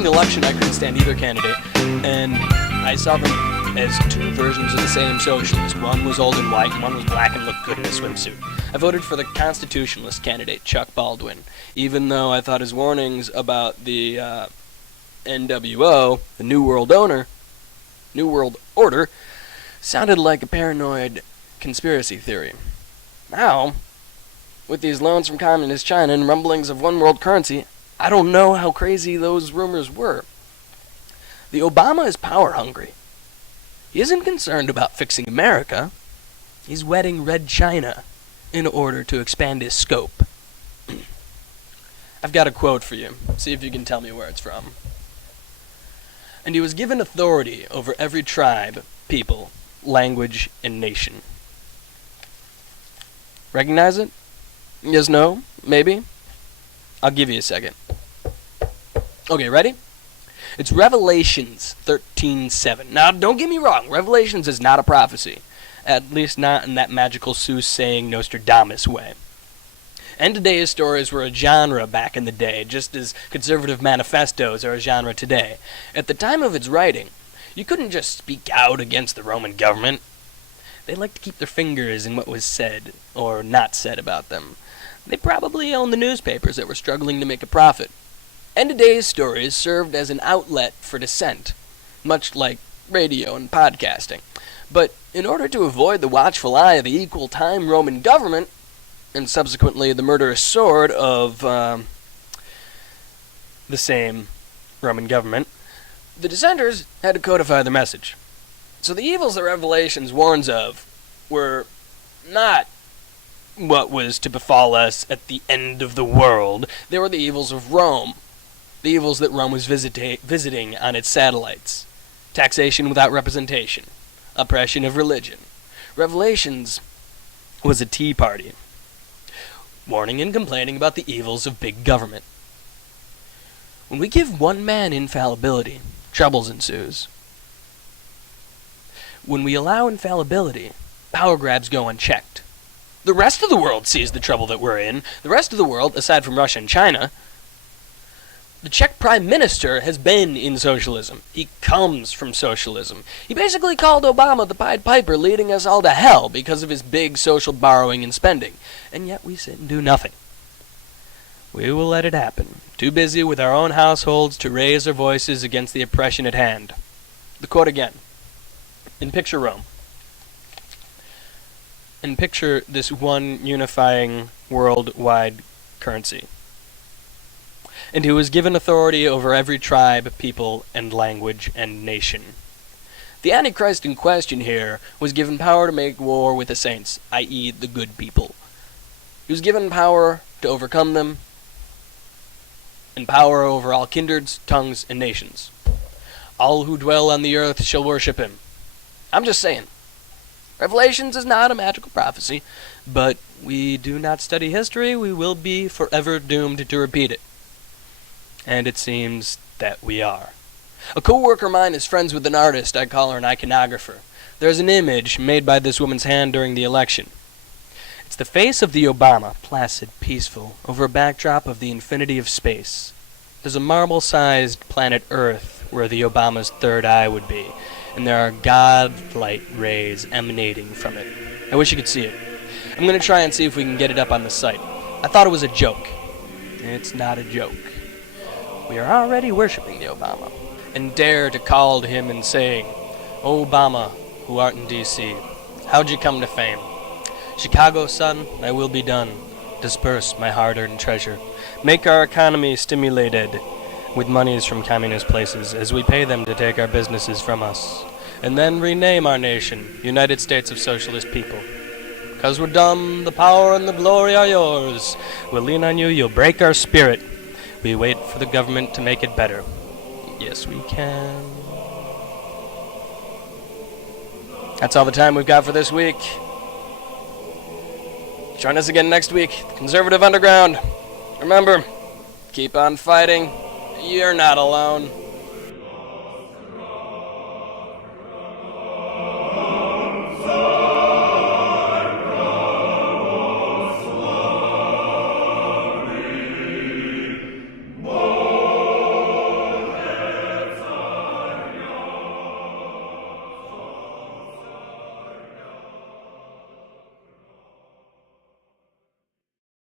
during the election, I couldn't stand either candidate, and I saw them as two versions of the same socialist. One was old and white, and one was black and looked good in a swimsuit. I voted for the constitutionalist candidate, Chuck Baldwin, even though I thought his warnings about the NWO, the New World Order, sounded like a paranoid conspiracy theory. Now, with these loans from communist China and rumblings of one world currency, I don't know how crazy those rumors were. The Obama is power hungry. He isn't concerned about fixing America. He's wetting Red China in order to expand his scope. I've got a quote for you. See if you can tell me where it's from. And he was given authority over every tribe, people, language, and nation. Recognize it? Yes, no? Maybe? I'll give you a second. Okay, ready? It's Revelations 13:7. Now, don't get me wrong. Revelations is not a prophecy. At least not in that magical soothsaying Nostradamus way. And today's stories were a genre back in the day, just as conservative manifestos are a genre today. At the time of its writing, you couldn't just speak out against the Roman government. They liked to keep their fingers in what was said or not said about them. They probably owned the newspapers that were struggling to make a profit. And today's stories served as an outlet for dissent, much like radio and podcasting. But in order to avoid the watchful eye of the equal time Roman government, and subsequently the murderous sword of the same Roman government, the dissenters had to codify their message. So the evils that Revelations warns of were not what was to befall us at the end of the world. They were the evils of Rome. The evils that Rome was visiting on its satellites. Taxation without representation. Oppression of religion. Revelations was a tea party, warning and complaining about the evils of big government. When we give one man infallibility, troubles ensues. When we allow infallibility, power grabs go unchecked. The rest of the world sees the trouble that we're in. The rest of the world, aside from Russia and China, the Czech Prime Minister has been in socialism. He comes from socialism. He basically called Obama the Pied Piper, leading us all to hell because of his big social borrowing and spending. And yet we sit and do nothing. We will let it happen. Too busy with our own households to raise our voices against the oppression at hand. The quote again. And picture Rome. And picture this one unifying worldwide currency. And who was given authority over every tribe, people, and language, and nation. The Antichrist in question here was given power to make war with the saints, i.e. the good people. He was given power to overcome them, and power over all kindreds, tongues, and nations. All who dwell on the earth shall worship him. I'm just saying. Revelations is not a magical prophecy, but we do not study history, we will be forever doomed to repeat it. And it seems that we are. A co-worker of mine is friends with an artist. I call her an iconographer. There's an image made by this woman's hand during the election. It's the face of the Obama, placid, peaceful, over a backdrop of the infinity of space. There's a marble-sized planet Earth where the Obama's third eye would be, and there are godlight rays emanating from it. I wish you could see it. I'm going to try and see if we can get it up on the site. I thought it was a joke. It's not a joke. We are already worshiping the Obama, and dare to call to him and saying, Obama, who art in D.C., how'd you come to fame? Chicago sun, thy will be done. Disperse my hard-earned treasure. Make our economy stimulated with monies from communist places as we pay them to take our businesses from us. And then rename our nation, United States of Socialist People. 'Cause we're dumb, the power and the glory are yours. We'll lean on you, you'll break our spirit. We wait for the government to make it better. Yes, we can. That's all the time we've got for this week. Join us again next week, Conservative Underground. Remember, keep on fighting. You're not alone.